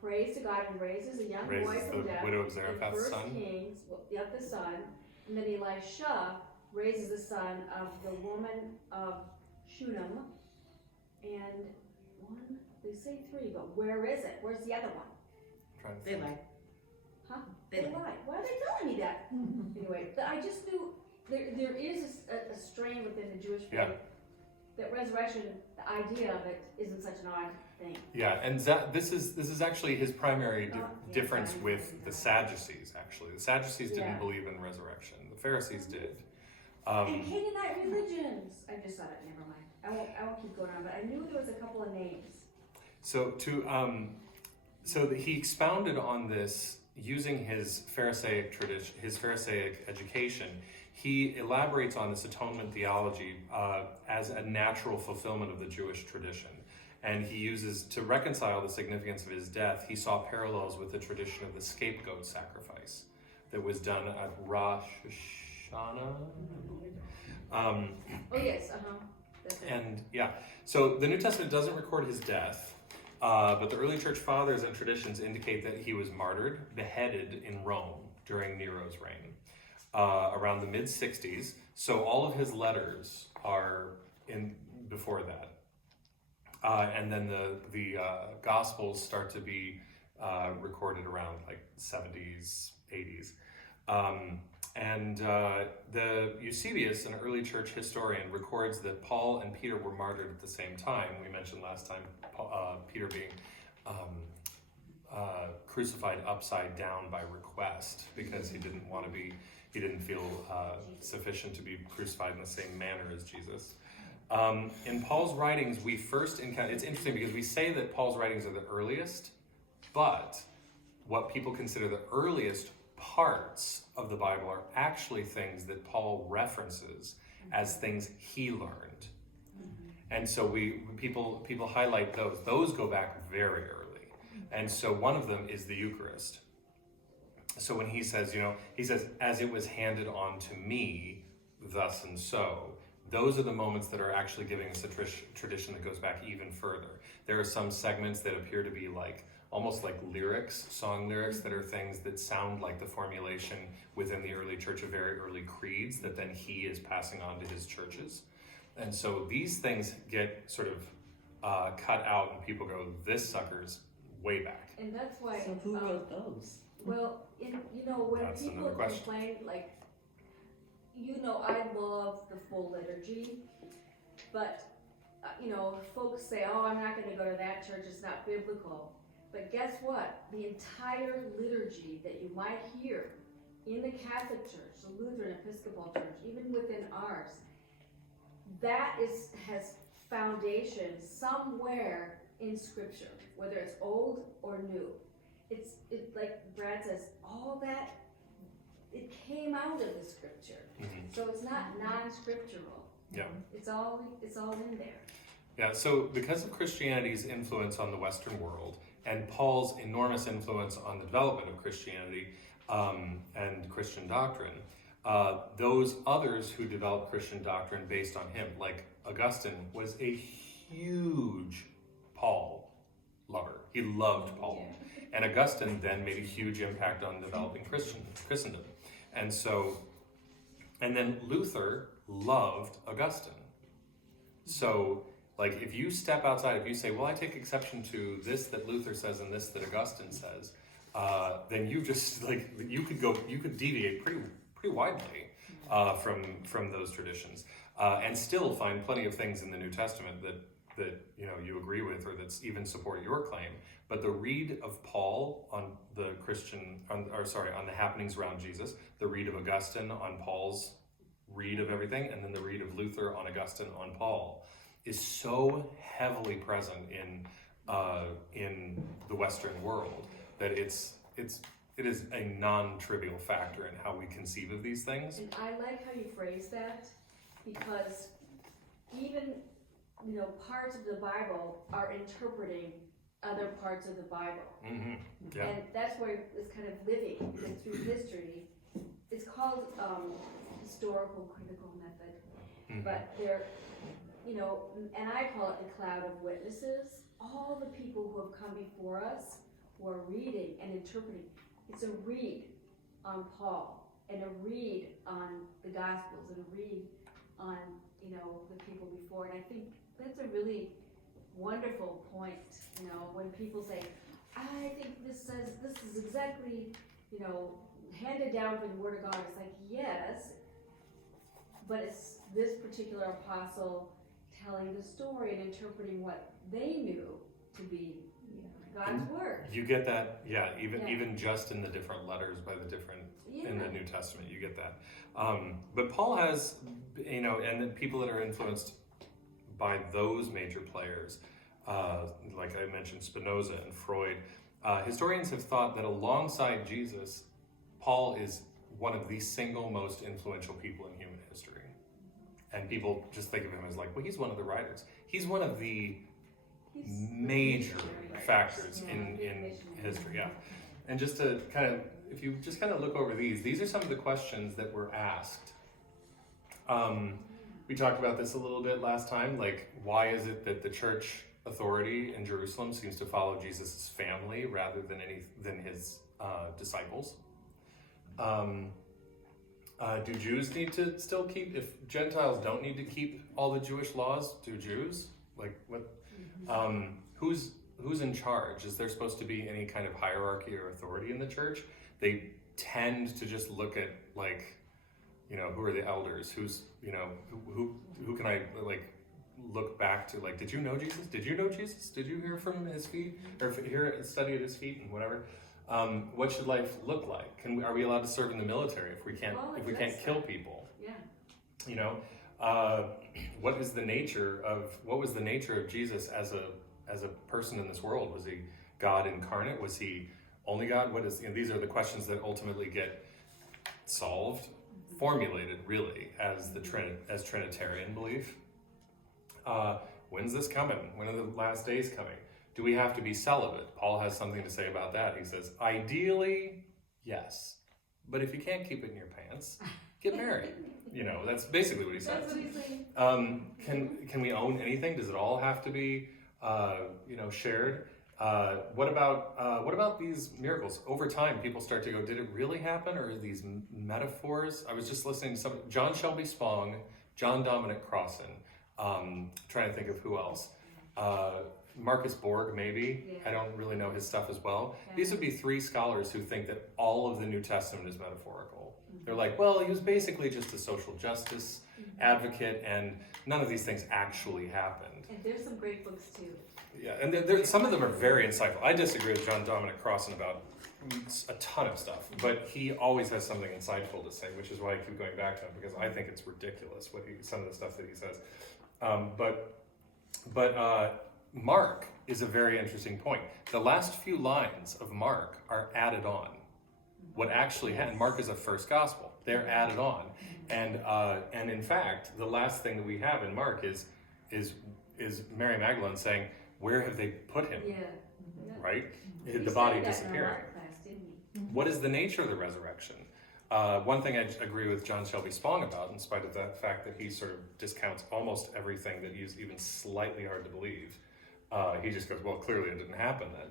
prays to God and raises a young boy Raises from the death. widow of in Zarephath's 1 son. Kings, the son, and then Elisha raises the son of the woman of Shunem, and they say three, but where is it? Where's the other one? Trying to They think. lied. Huh? They They lied. lied. Why are they telling me that? Anyway, but I just knew there is a strain within the Jewish faith Yeah. that resurrection, the idea of it, isn't such an odd thing. Yeah, and this is actually his primary difference with the Sadducees. Actually, the Sadducees didn't Yeah. believe in resurrection. The Pharisees did. And Canaanite religions. I just thought it. Never mind. I won't keep going on. But I knew there was a couple of names. So he expounded on this using his Pharisaic tradition, his Pharisaic education. He elaborates on this atonement theology as a natural fulfillment of the Jewish tradition. And he uses, to reconcile the significance of his death, he saw parallels with the tradition of the scapegoat sacrifice that was done at Rosh Hashanah. Oh yes. That's it. And yeah, so the New Testament doesn't record his death, but the early church fathers and traditions indicate that he was martyred, beheaded in Rome during Nero's reign around the mid-60s. So all of his letters are in before that. And then the Gospels start to be recorded around like 70s, 80s. The Eusebius, an early church historian, records that Paul and Peter were martyred at the same time. We mentioned last time Peter being crucified upside down by request because he didn't feel sufficient to be crucified in the same manner as Jesus. In Paul's writings, we first encounter, it's interesting because we say that Paul's writings are the earliest, but what people consider the earliest parts of the Bible are actually things that Paul references as things he learned. And so people highlight those. Those go back very early. And so one of them is the Eucharist. So when he says, as it was handed on to me, thus and so, those are the moments that are actually giving us a tradition that goes back even further. There are some segments that appear to be almost like lyrics, song lyrics, that are things that sound like the formulation within the early church of very early creeds that then he is passing on to his churches. And so these things get sort of cut out and people go, this sucker's way back. And that's why. So who wrote those? Well, when That's people another question. complain, I love the full liturgy, but, folks say, oh, I'm not going to go to that church, it's not biblical. But guess what? The entire liturgy that you might hear in the Catholic Church, the Lutheran Episcopal Church, even within ours, that has foundation somewhere in Scripture, whether it's old or new. It's like Brad says, all that, it came out of the Scripture. Mm-hmm. So it's not non-scriptural. Yeah. It's all in there. Yeah, so because of Christianity's influence on the Western world and Paul's enormous influence on the development of Christianity and Christian doctrine, those others who developed Christian doctrine based on him, like Augustine, was a huge Paul lover. He loved Paul. Yeah. And Augustine then made a huge impact on developing Christendom. And then Luther loved Augustine. So, if you step outside, if you say, well, I take exception to this that Luther says and this that Augustine says, then you just, you could deviate pretty widely from those traditions and still find plenty of things in the New Testament that you agree with or that's even support your claim. But the read of Paul on the on the happenings around Jesus, the read of Augustine on Paul's read of everything, and then the read of Luther on Augustine on Paul is so heavily present in the Western world that it is a non-trivial factor in how we conceive of these things. And I like how you phrase that, because even parts of the Bible are interpreting other parts of the Bible. Mm-hmm. Yeah. And that's where it's kind of living, and through history. It's called historical critical method. Mm-hmm. But they're, and I call it the cloud of witnesses. All the people who have come before us, who are reading and interpreting. It's a read on Paul, and a read on the Gospels, and a read on, the people before. And I think that's a really wonderful point, when people say, I think this is exactly, handed down from the Word of God. It's like, yes, but it's this particular apostle telling the story and interpreting what they knew to be God's Word. You get that, even just in the different letters by the different, in the New Testament, you get that. But Paul has, and the people that are influenced by those major players, like I mentioned, Spinoza and Freud, historians have thought that alongside Jesus, Paul is one of the single most influential people in human history. And people just think of him as he's one of the writers. He's one of the major factors in history, yeah. And just to if you just look over these are some of the questions that were asked. We talked about this a little bit last time, why is it that the church authority in Jerusalem seems to follow Jesus' family rather than his disciples? Do Jews need to still keep, if Gentiles don't need to keep all the Jewish laws, do Jews? What? Who's in charge? Is there supposed to be any kind of hierarchy or authority in the church? They tend to just look at who are the elders? Who's who can I look back to? Did you know Jesus? Did you know Jesus? Did you hear from his feet or study at his feet and whatever? What should life look like? Are we allowed to serve in the military if we can't kill people? Yeah. What was the nature of Jesus as a person in this world? Was he God incarnate? Was he only God? What is, these are the questions that ultimately get solved, formulated really as as Trinitarian belief. When's this coming? When are the last days coming? Do we have to be celibate? Paul has something to say about that. He says, ideally, yes. But if you can't keep it in your pants, get married. That's basically what he says. That's what he's saying. Can we own anything? Does it all have to be, shared? What about these miracles? Over time, people start to go, did it really happen? Or are these metaphors? I was just listening to John Shelby Spong, John Dominic Crossan, trying to think of who else. Marcus Borg, maybe. Yeah. I don't really know his stuff as well. Yeah. These would be three scholars who think that all of the New Testament is metaphorical. They're like, well, he was basically just a social justice advocate, and none of these things actually happened. And there's some great books too. Yeah, and some of them are very insightful. I disagree with John Dominic Crossan about a ton of stuff, but he always has something insightful to say, which is why I keep going back to him, because I think it's ridiculous some of the stuff that he says. But Mark is a very interesting point. The last few lines of Mark are added on. What actually happened, Mark is a first gospel. They're added on. And in fact, the last thing that we have in Mark is Mary Magdalene saying, where have they put him? Yeah. Right? We The studied body that in our disappearing. art class, didn't we? What is the nature of the resurrection? One thing I agree with John Shelby Spong about, in spite of the fact that he sort of discounts almost everything that is even slightly hard to believe. He just goes, well, clearly it didn't happen then.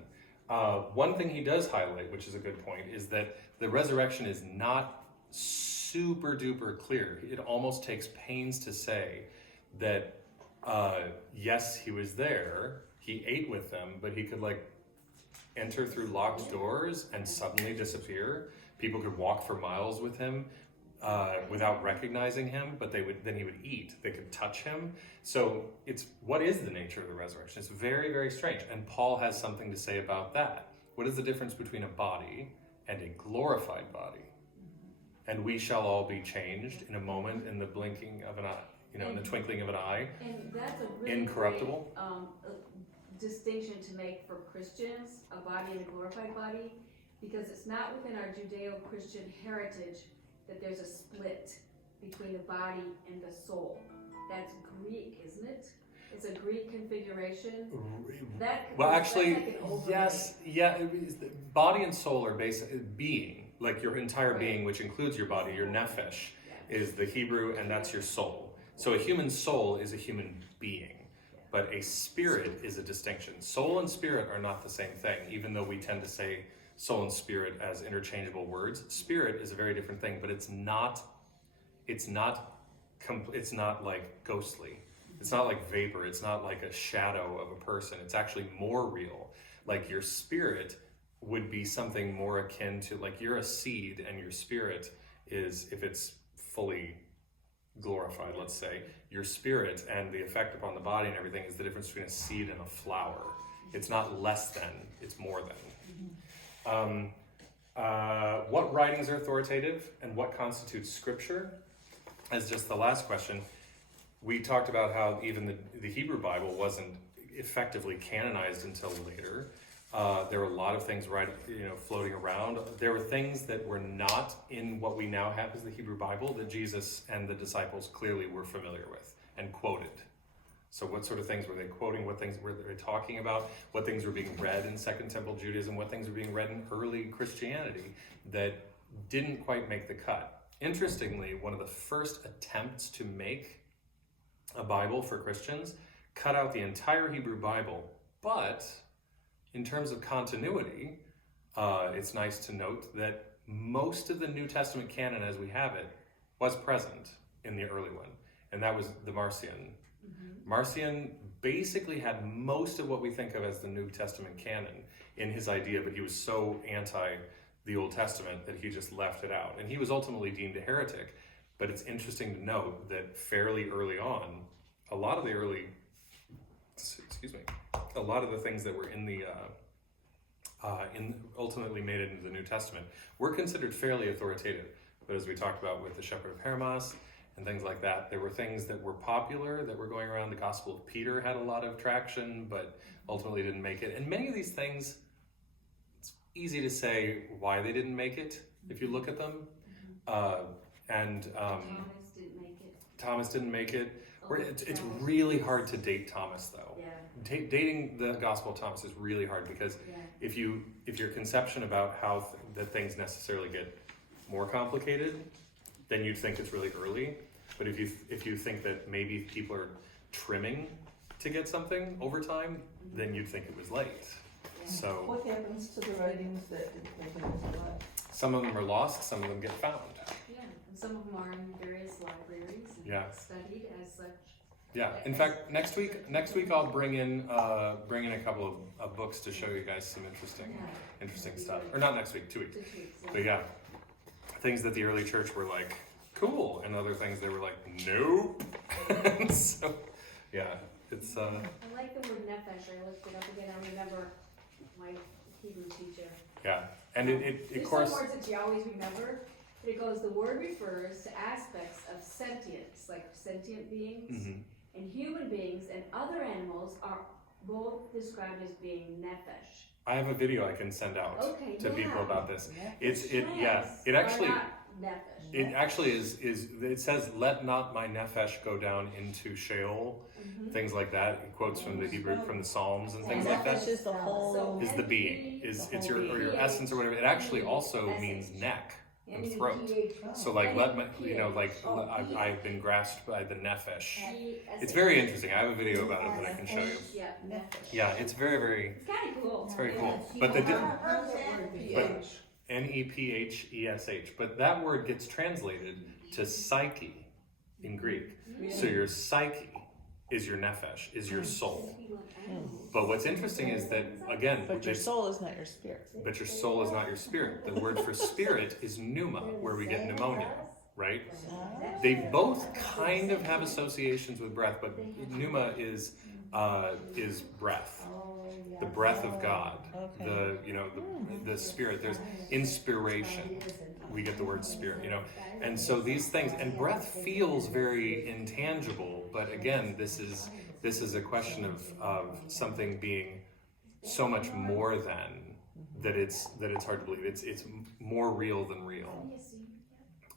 One thing he does highlight, which is a good point, is that the resurrection is not super duper clear. It almost takes pains to say that, yes, he was there, he ate with them, but he could enter through locked doors and suddenly disappear. People could walk for miles with him without recognizing him, but then he would eat. They could touch him. So what is the nature of the resurrection? It's very, very strange. And Paul has something to say about that. What is the difference between a body and a glorified body? And we shall all be changed in a moment, in the blinking of an eye, in the twinkling of an eye. And that's a really Incorruptible. great distinction to make for Christians, a body and a glorified body, because it's not within our Judeo-Christian heritage that there's a split between the body and the soul. That's Greek, isn't it? It's a Greek configuration. Well, actually, that's like an overlay. yes, yeah. Body and soul are basically being, like your entire Right. being, which includes your body. Your nephesh Yeah. is the Hebrew, and that's your soul. So a human soul is a human being, but a spirit is a distinction. Soul and spirit are not the same thing, even though we tend to say soul and spirit as interchangeable words. Spirit is a very different thing, but it's not like ghostly. It's not like vapor. It's not like a shadow of a person. It's actually more real. Like your spirit would be something more akin to, like, you're a seed, and your spirit is, if it's fully glorified, let's say, your spirit and the effect upon the body and everything is the difference between a seed and a flower. It's not less than, it's more than. What writings are authoritative and what constitutes scripture? As just the last question, we talked about how even the Hebrew Bible wasn't effectively canonized until later. There were a lot of things floating around. There were things that were not in what we now have as the Hebrew Bible that Jesus and the disciples clearly were familiar with and quoted. So what sort of things were they quoting? What things were they talking about? What things were being read in Second Temple Judaism? What things were being read in early Christianity that didn't quite make the cut? Interestingly, one of the first attempts to make a Bible for Christians cut out the entire Hebrew Bible, but in terms of continuity, it's nice to note that most of the New Testament canon as we have it was present in the early one, and that was the Marcion. Marcion basically had most of what we think of as the New Testament canon in his idea, but he was so anti the Old Testament that he just left it out. And he was ultimately deemed a heretic, but it's interesting to note that fairly early on, a lot of the things that were in the ultimately made it into the New Testament were considered fairly authoritative. But as we talked about with the Shepherd of Hermas and things like that, there were things that were popular that were going around. The Gospel of Peter had a lot of traction, but ultimately didn't make it. And many of these things, it's easy to say why they didn't make it if you look at them. And Thomas didn't make it. It's really hard to date Thomas though. Yeah. Dating the Gospel of Thomas is really hard because if your conception about how that things necessarily get more complicated, then you'd think it's really early. But if you think that maybe people are trimming to get something over time, then you'd think it was late. So What happens to the writings that didn't make it into life? some of them are lost, some of them get found. Yeah, and some of them are in various libraries and studied as such. Yeah. In fact, next week I'll bring in a couple of books to show you guys some interesting stuff. Or not next week, 2 weeks. But yeah, things that the early church were like cool, and other things they were like nope. So yeah, it's. I like the word nefesh. I looked it up again. I remember my Hebrew teacher. Yeah, and it There's of course. some words that you always remember. It goes. The word refers to aspects of sentience, like sentient beings. Mhm. And human beings and other animals are both described as being nefesh. I have a video I can send out to people about this. It actually is it says let not my nefesh go down into Sheol, things like that. It quotes from the Hebrew, from the Psalms and things like that. Nefesh is the whole. Is the being, it's your essence or whatever. It actually also means neck and throat. So like let my, I've been grasped by the nefesh. It's very interesting. I have a video about it that I can show you. Yeah, nefesh. Yeah, it's very It's kind of cool. it's very cool. But Nephesh, but that word gets translated to psyche in Greek. So your psyche is your nephesh, is your soul. But what's interesting is that, again, But your soul is not your spirit. but your soul is not your spirit. The word for spirit is pneuma, where we get pneumonia, right? They both kind of have associations with breath, but pneuma is breath, the breath of God, the spirit. There's inspiration. We get the word spirit, and so these things, and breath feels very intangible, but again, this is a question of something being so much more than that. It's hard to believe. It's more real than real,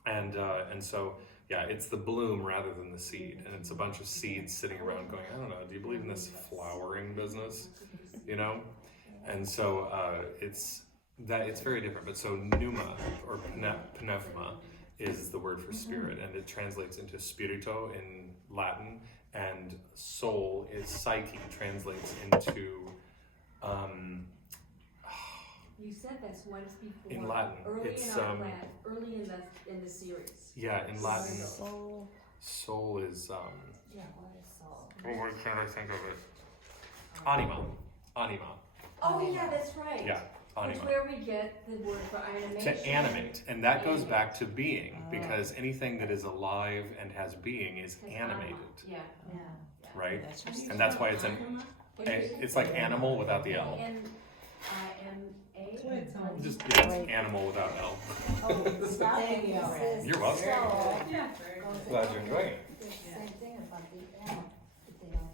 and so. Yeah, it's the bloom rather than the seed, and it's a bunch of seeds sitting around going, I don't know, do you believe in this flowering business? And so it's very different. But so pneuma or pneuma is the word for spirit, and it translates into spirito in Latin, and soul is psyche, translates into. You said this once before. In Latin, early it's in our class, early in the series. Yeah, in Latin, Soul. soul is Yeah, what is soul? why can't I think of it? Anima. Oh yeah, that's right. Yeah, That's anima. where we get the word for animation. To animate, and that goes back to being, because anything that is alive and has being is animated, Yeah. right? That's your And that's why it's like animal without the L. N-I-M-A. Just it's animal without L. Thank you. You're welcome. Yeah. Glad you're enjoying it. Same thing about the L. If they don't